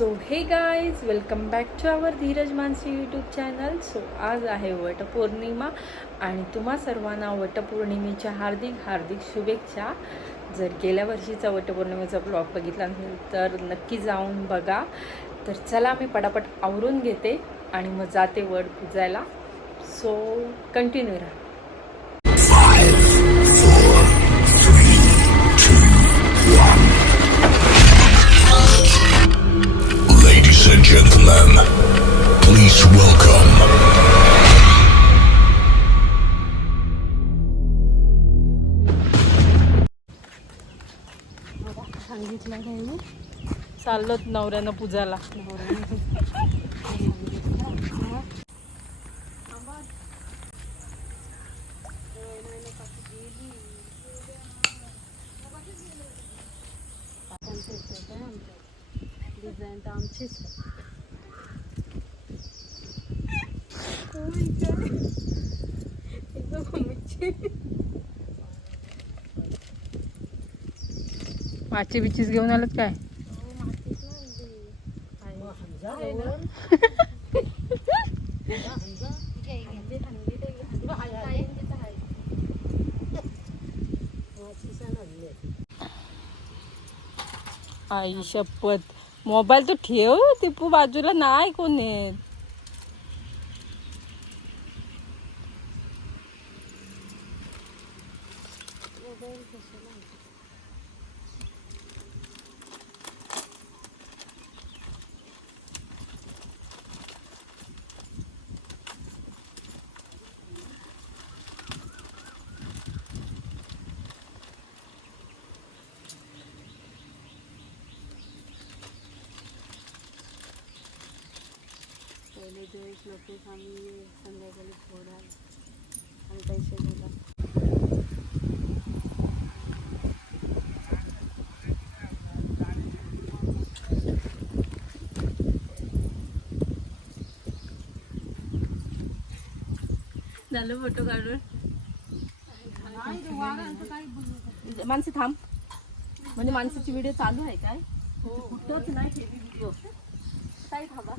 So hey guys welcome back to our Dheeraj Mansi YouTube channel. So आज आहे वटपौर्णिमा आणि तुम्हा सर्वांना वटपौर्णिमेच्या हार्दिक हार्दिक शुभेच्छा. जर गेल्या वर्षीचा वटपौर्णिमेचा ब्लॉग बघितला नसेल तर नक्की जाऊन बघा. तर चला मी पटापट आवरून घेते आणि मग जाते वड पूजायला. सो कंटिन्यू राहा. Ladies and gentlemen, please welcome सांगितलं नाही मी चाललोत नवऱ्यानं पूजाला. डिझाईन तर आमचीच माची बिचीस घेऊन आलं काय? आई शपथ, मोबाईल तो ठेव टिपू बाजूला, नाही कोण येत. पहिले दिवस लोकेश आम्ही संध्याकाळी थोडा आणि पैसे दिला. झालं फोटो काढून. माणसं थांब, म्हणजे माणसाची व्हिडिओ चालू आहे काय? कुठंच नाही केली व्हिडिओ. काय थांबा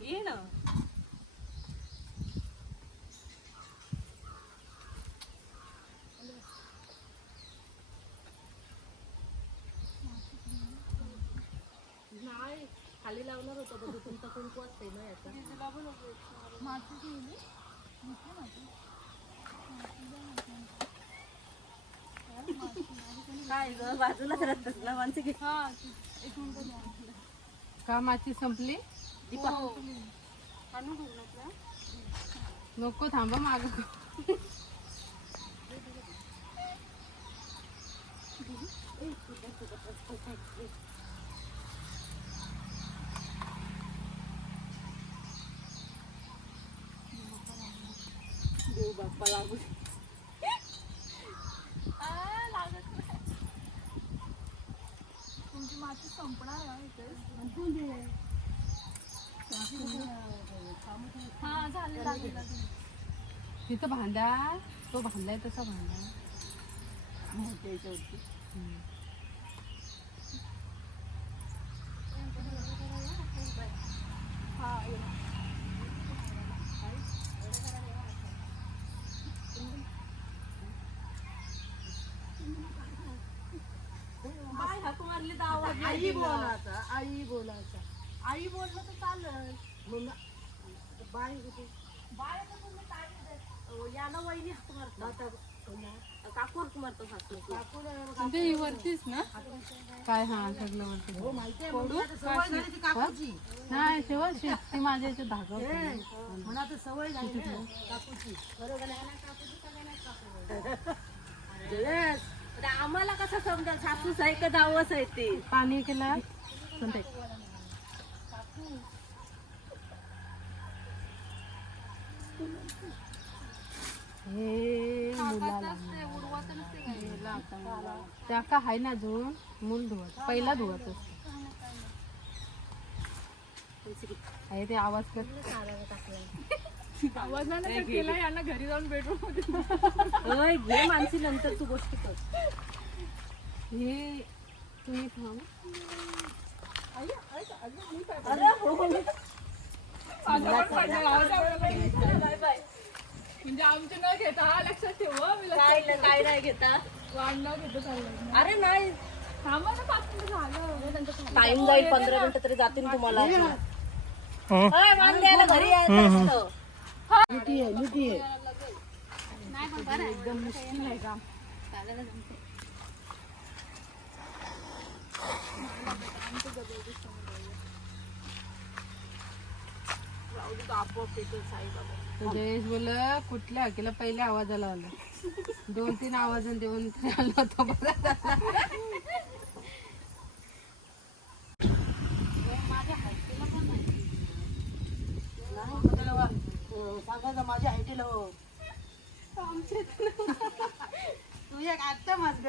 ये ना. नाही खाली लावणार होतं बघू, तुमचा कुंकू असते ना याचा. काय ग बाजूला करत बसला माणसं की का माची संपली? नको थांबा माग. देव बाप्पा लागू. तुमची माती संपणार आहे. तिथं भांडा, तो भांडलाय तसा भांडा. आई बोलायचा, आई बोलायचा, आई बोललं तर चालत. बाय बाय याला वहिनी हाक मारतात, काकू हाक मारतो. म्हणजे ही वरतीच ना काय? हा सगळं वरती. नाही शेवट ती माझ्या याच्यात धागा म्हणा तर सवय झाली काकूची. बरोबर आम्हाला कसं समजा सासूस आहे का दावस आहे ते. पाणी केला हे त्या का हाय ना अजून मूल धुवत, पहिला धुवत आहे ते. आवाज कर. आवाज नाही केला यांना घरी जाऊन बेडरूम घे मानसी, नंतर तू गोष्टी कर. हे तुम्ही थांब. म्हणजे आमचे न घेता हा लक्षात ठेव काय नाही घेता वाढ न घेता चाललं अरे नाही थांबा ना 5 मिनिटं झालं टाइम जाईल 15 मिनिटं तरी जातील तुम्हाला वाण द्यायला घरी यायचं असतं. एकदम मुश्किल आहे काम जयेश बोल कुठल्या हकीला पहिले आवाजाला आलं 2-3 आवाज देऊन आलो होतो सांगायचं माझ्या हायटीला हो तू एक आत्ता मत ग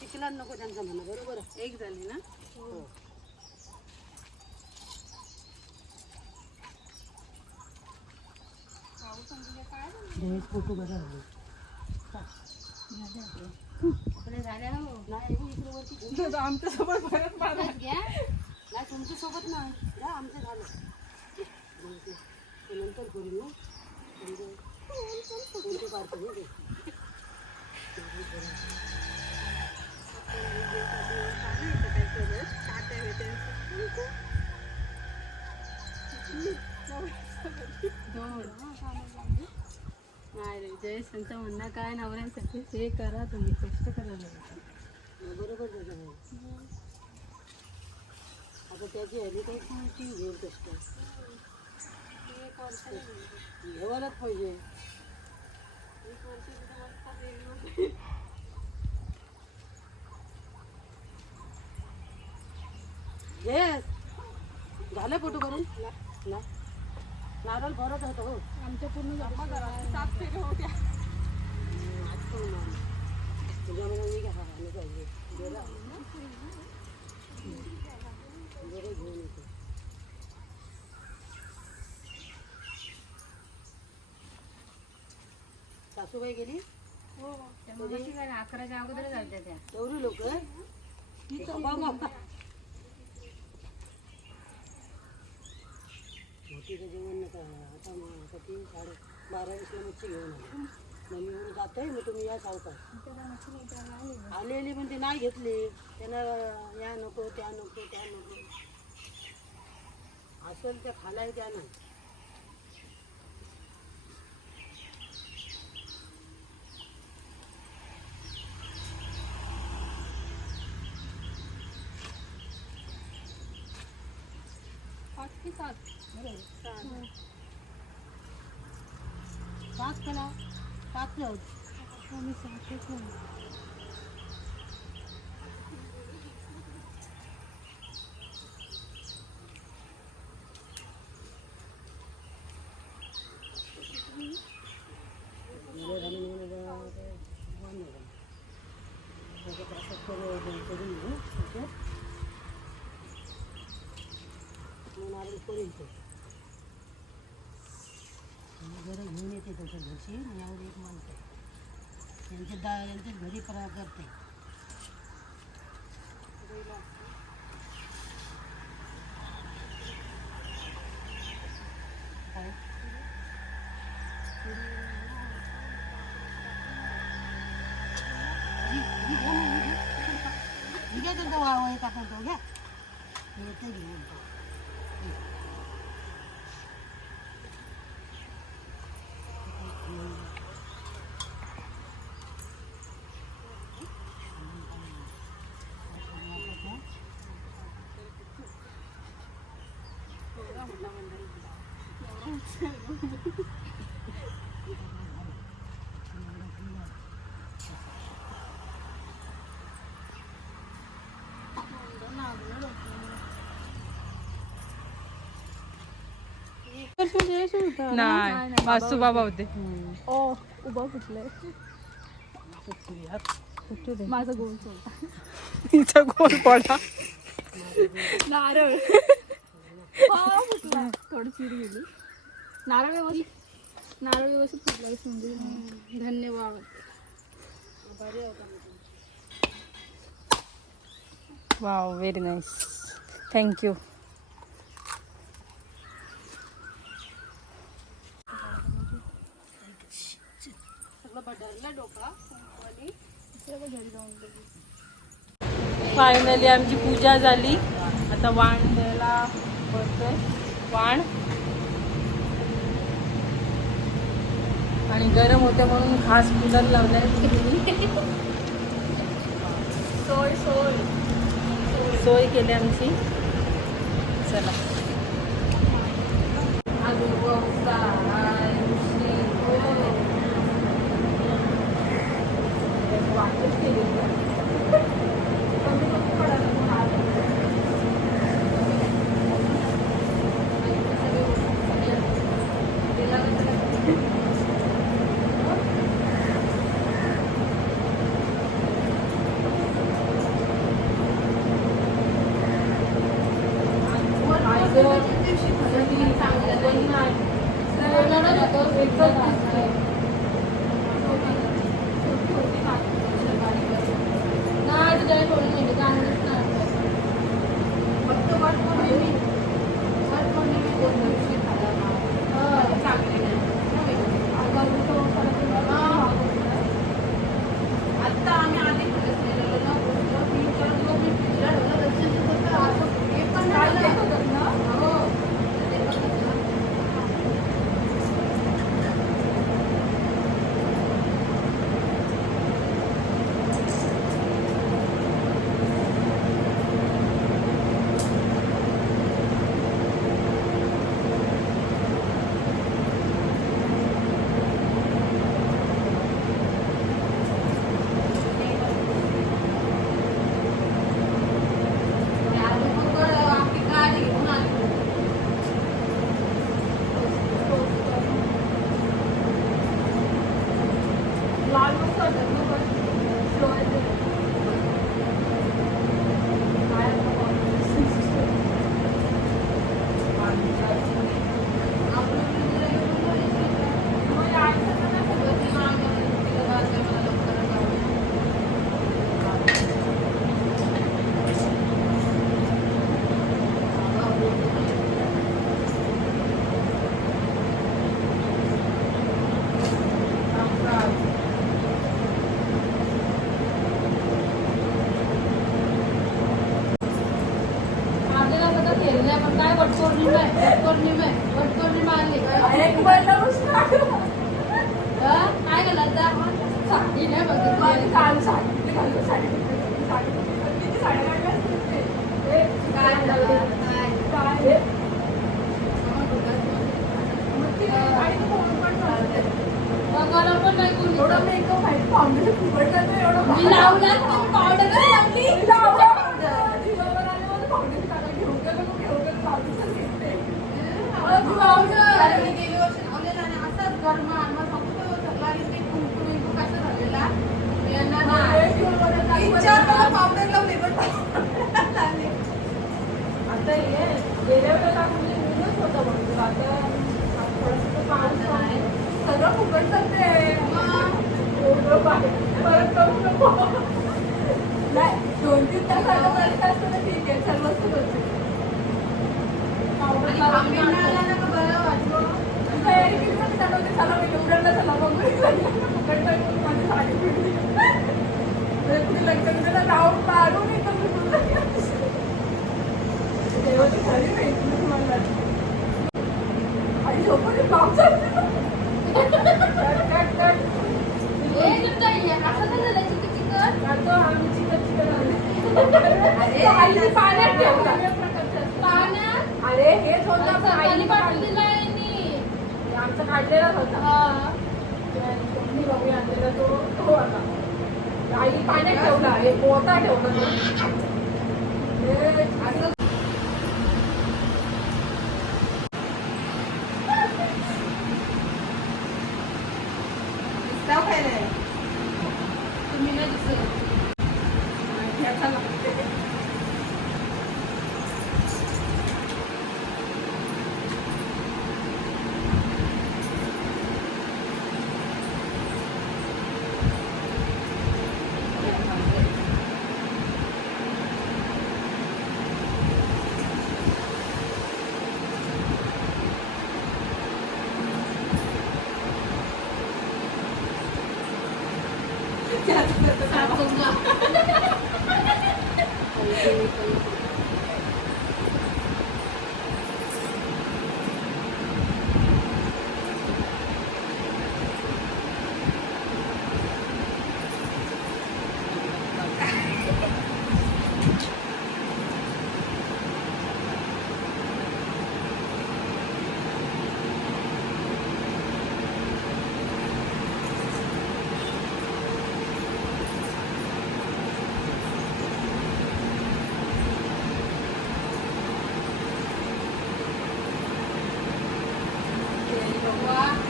शिकला नको त्यांचं म्हणा बरोबर एक झाली ना फोटो बघा आमच्या सोबत परत मारा नाही तुमच्या सोबत नाही जा आमचं झालं नंतर करू ना कोणते काढतो नाही रे जयेश त्यांचं म्हणणं काय नवऱ्यांसाठी ते करा तुम्ही कष्ट करायला बरोबर त्याचं आता त्याची हल्ली काही ती घेईल कष्ट घ्यावायलाच पाहिजे येस झालं फोटो करून ना नारळ भरत होतं हो आमच्या पूर्ण 7 फेऱ्या होत्या तुझ्यामध्ये मी घ्या पाहिजे गेला घेऊन येतो सासूबाई गेली हो 11च्या अगोदर झाल्या त्या एवढी लोक मोठीचं जेवण नका आता किती 12:30ला मच्छी घेऊन आली मग मी म्हणून जात आहे मग तुम्ही या सावकार आलेली पण ते नाही घेतली त्यानं या नको त्या नको त्या नको असेल त्या खालाय त्या नाही पाच कला 5 आम्ही 7च जरा घेऊन येते त्याच्या घरची यावर एक माणसं यांच्या घरी परा करते काय घ्या तुमचा वाव टाकून तो घ्या येते घेऊन नाही वासू बाबा होते उभा कुठलाय माझा गोल तिचा गोल पडा नारळ थोडी चिड गेली. नारळ व्यवस्थित फुटला समजून. धन्यवाद. Wow, very nice, thank you. Finally आमची पूजा झाली. आता वाण द्यायला बसतोय. वाण आणि गरम होते म्हणून खास कूलर लावलाय. सोय केली आमची. चला वटपौर्णिमा आली. काय घालायचं? साडी नाही बघायला पण नाही कोणी. एवढं मेकअप आहे. फाउंडेशन फुकट करतो एवढं. मी लावला पावडर लावली. आता ये गेल्या वेळेला म्हणजे ऊनच होतं म्हणून आता सगळं फुकट करते. परत करू नको. नाही 2-3 तास असतं ना ठीक आहे. सर्वच फुकट तयारी केली ना चालवते. चला मी उघडला चला बघू फुकट माझी साडी फिरली. कुठे लग्न राहून मारून येतो मी देवाची खरी माहिती तुम्हाला. आणि झोपडी पावसात पाण्यात ठेवला. अरे हेच होतं आमचा काढलेलाच होता. बघूया आणलेला तो आता आई पाण्यात ठेवला. हे पोता ठेवला. तुम्ही नाही दिसत.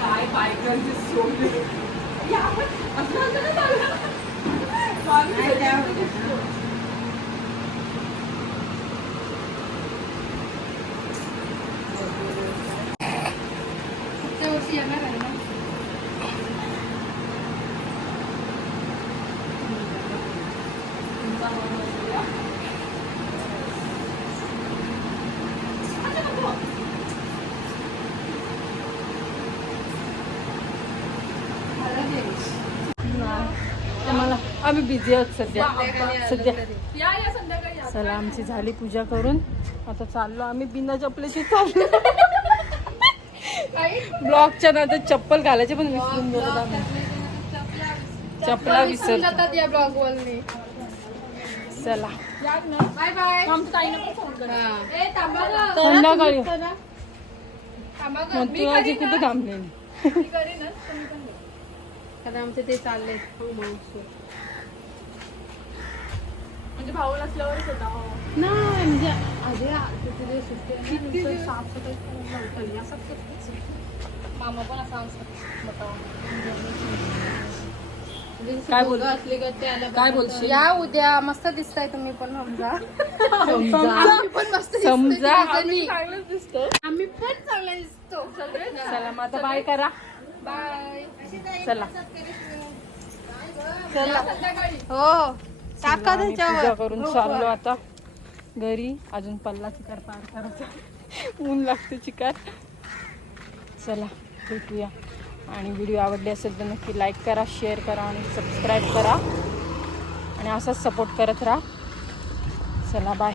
काय बायकांची सोय. या, असं नका चालू. पुढच्या वर्षी येणार आहे ना. मला आम्ही बिझी आहोत सध्या. चला आमची झाली पूजा करून आता चाललो आम्ही बिना चपलेची चाललो. ब्लॉकच्या नादात चप्पल घालायचे पण विसरून गेलो आम्ही. चपला विसरतो. या ब्लॉग वरने. चला बाय बाय. संध्याकाळी थांबा गं. मग तू आजी कुठे थांबलेली. आता आमचे ते चालले म्हणजे भाऊ असल्यावरच होता. नाही म्हणजे आधी तुझे सुट्टी साफसफाई मामा पण असा काय बोलू? असले का ते आलं काय बोलशील? या उद्या मस्त दिसताय तुम्ही पण समजा. समजा. आम्ही पण मस्त दिसतोय समजा. तिघीजणी. चांगलंच दिसतो. आम्ही पण चांगला दिसतो सगळे. चला मग आता बाय करा. बाय. चला हो टाका आम्ही पूजा त्याच्यावर. करून चाललो आता घरी. अजून पल्ला चिकार पार करायचा. ऊन लागते चिकार. चला भेटूया. आणि व्हिडिओ आवडले असेल तर नक्की लाईक करा, शेअर करा आणि सबस्क्राईब करा आणि असाच सपोर्ट करत राहा. चला बाय.